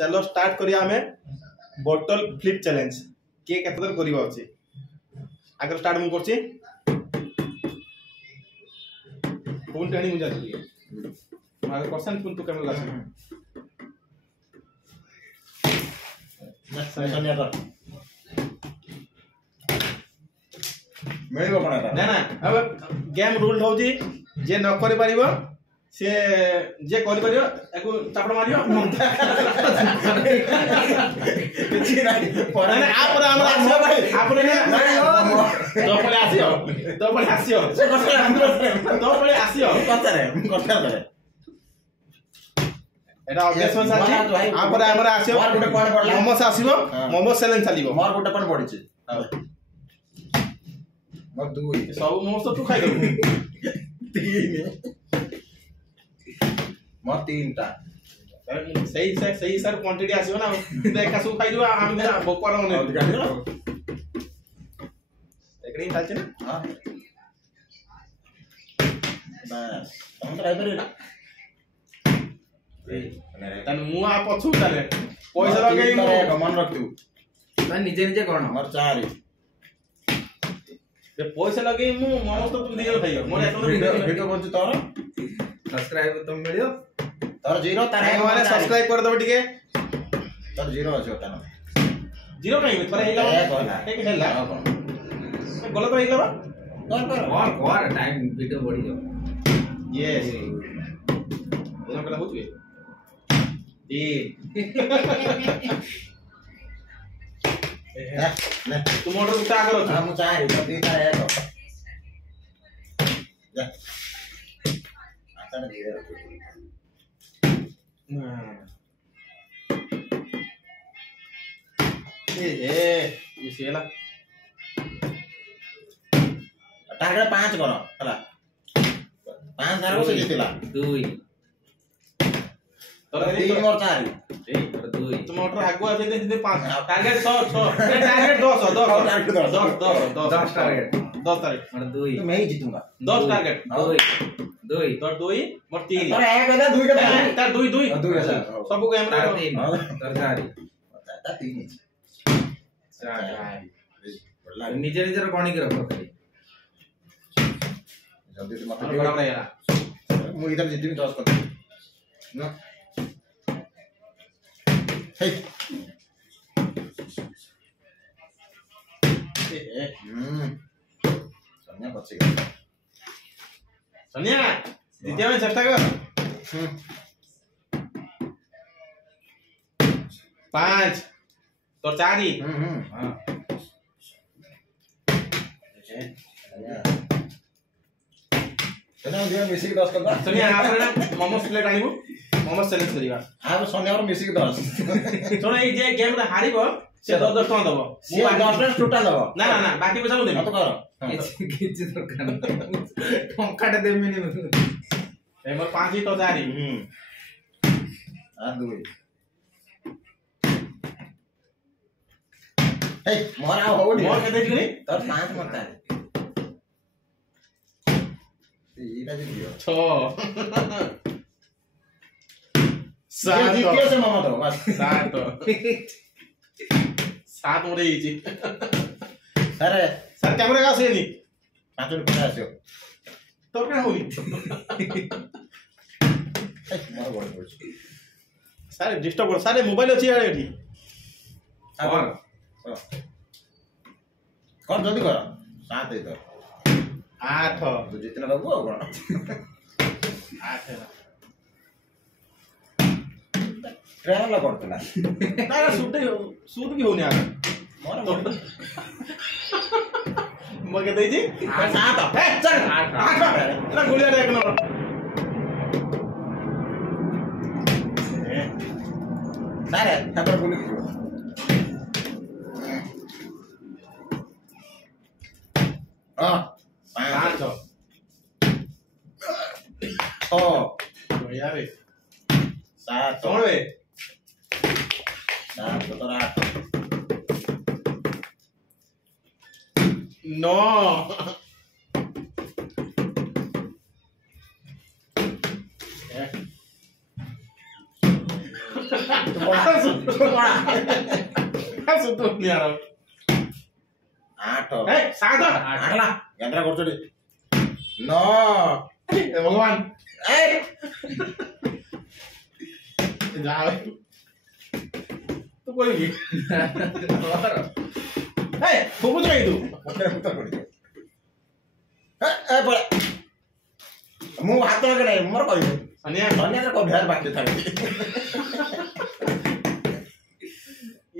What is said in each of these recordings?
चलो स्टार्ट करिया हमें बोतल फ्लिप चैलेंज के केतदर करिवा अछि आगर स्टार्ट मु करछि फोन टाणी मुजा छी मार क्वेश्चन पुन तू कैमरा लाछ सनिया कर मेळिबो कोना ना ना अब गेम रूल होजी जे न करि परिबो से जे करि परिबो एको चापड़ मारियो किछि नाही परे आपरे हमरा आछो भाई आपरे तो पळे आसियो से करते हम तो पळे आसियो करते रे एटा ऑब्जेक्शन साथी आपरे हमरा आसियो मोर गुटे कोन पडला मोमोस आसीबो मोमोस चैलेंज चलिबो मोर गुटे कोन पडिछि मोर दुई सब मोमोस तो तू खाइ दबु तीन मोर तीनटा सही सर क्वांटिटी आसीबो ना देखा सब खाइ दिबा हम बपर मने एकड़ी चालछ ना हां बस हम ट्राई करियो ना तन मुआ पछु ताले पैसा लगे मन रख तू निजे निजे कोन मोर चारि जे पैसा लगे मु मोमोस तो तुम दियो खाइयो मोर एतो वीडियो बंच तोर सब्सक्राइब तुम मिलियो तोर जीरो तारे माने सब्सक्राइब कर दबो ठीक है तोर जीरो अछि ओतन जीरो नहीं थोड़ा हिला एक हिला गलत हिला और टाइम वीडियो बढ़ी जाओ यस दोनों कला होत तुम ऑर्डर उठा करो हम चाहे तो दीता है तो जा आता नहीं है ये सेला टार्गेट 5 करो हला 5 धारो से जीतला 2 तोर 3 और 4 तुम ऑर्डर आगो आ दे 5 टारगेट 100 टारगेट 10 टारगेट 10 टारगेट और 2 तो मैं ही जीतूंगा 10 टारगेट 2 तो 2 मोर 3 अरे एक है 2 का तार 2 सब गेम रे 3 तरकारी ता 3 निजे निजे कोणी के रखो खाली जल्दी से मत बड़ा बड़ा यार मु इधर जीतूंगी 10 कर ना हे सोनिया बचेगा सोनिया द्वितीय में चेष्टा कर 5 तो 4 ही हां सोनिया दिया मिसिक 10 करबा सोनिया आपरे मोमोस प्लेट आनिबो मोमोस चैलेंज करिवा आ सोनिया और मिसिक 10 सुन ए जे गेम रे हारिबो से 10 10 टका दबो से 10 टोटल दबो ना ना ना बाकी पैसा मु देबो तो कर किछि दरकार टंकाटे दे मिनिमम ए मोर 5 ही तो 4 ही आ 2 हे मोर आ होनी मोर के देखि तोर 5 मरता है एटा जे दियो 6 ये जीतियो से मामा तो बस 7 मोरे हिची अरे सर कैमरा का सेनी 5 रुपया आसियो तो क्या होई मोर बोल बोल सारे डिस्टर्ब कर सारे मोबाइल अछि यार एठी और कौन जल्दी कर 7 है तो 8 तो जितना लोग हो कौन 8 ट्रेन ला करतला ना सूट भी होने आ मोर मगे दे जी 7 है चल 8 ना गोलिया रे एक नंबर सारे खबर बोल के हां 5 ओ यार 7 कौन बे 7 तो 8 9 10 ସୁତୁ ନିଆର ଆଠ ଏ ସାତ ଆଠଲା କେନ୍ଦ୍ରା କରୁଛୁ ନଅ ଏ ଭଗବାନ ଏ ଯାହା ତୁ କହିବି ଏ ଫୁକୁଛୁ କାଇଁ ତୁ ମୁଁ ହାତ ଲଗେ ନାହିଁ ମୋର କହିବି ସନିଆ ଧନ୍ୟବାଦ କବିହାର ବାକ୍ୟ ଥାନ୍ତି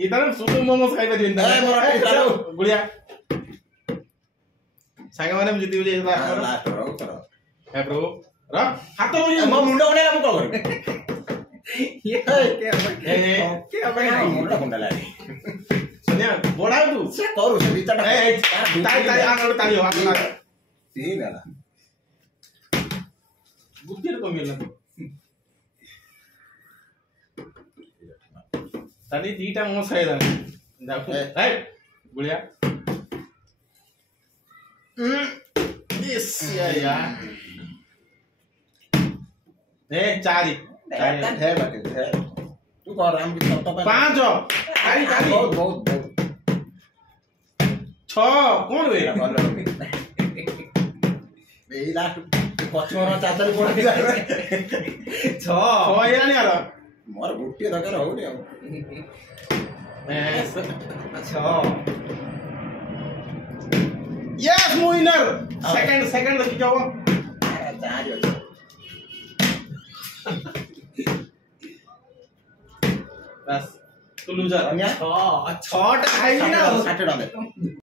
ଇତାର ସୁତୁ ମୋମୋସ୍ ଖାଇପାରିବିନି ଏ ମୋର ଇତାର ଗୁଳିଆ ସାଙ୍ଗମାନେ ମୁଁ ଜିତି ବୋଲି ଲାଷ୍ଟ ରହୁ କର ହେ ପ୍ରଭୁ ର ହାତ ମୋ ମୁଣ୍ଡ କୁଣ୍ଡେଇଲା ମୁଁ କଣ କରିବି ମୁଣ୍ଡ କୁଣ୍ଡେଇଲାଣି ସନିଆ ବଢାଉ ତୁ ସେ କରୁ ସେ ଭିତରଟା ଏ ତାଇ ତାଇ ଆଗରେ ତାଳି ହୋ ଆଗରେ ତିନି ହେଲା ବୁଦ୍ଧିରେ କମିଲା ତାଲି ଦିଟା ମୋ ଖାଇଲାନି ଦେଖୁ ଏ ଗୁଳିଆ यस यार ए चारि है बाटे तू कर राम की तो पांच चारि चारि बहुत बहुत बहुत छ कोन वे ए लास्ट पछोरा चातरी कोन दिला छ हेरानी यार मोर गुट्टी दरकार होनी अब छ यस विनर सेकंड देखि जाओ चारि बस तू लूजर अन्या 6टा खाइबी ना 60 टका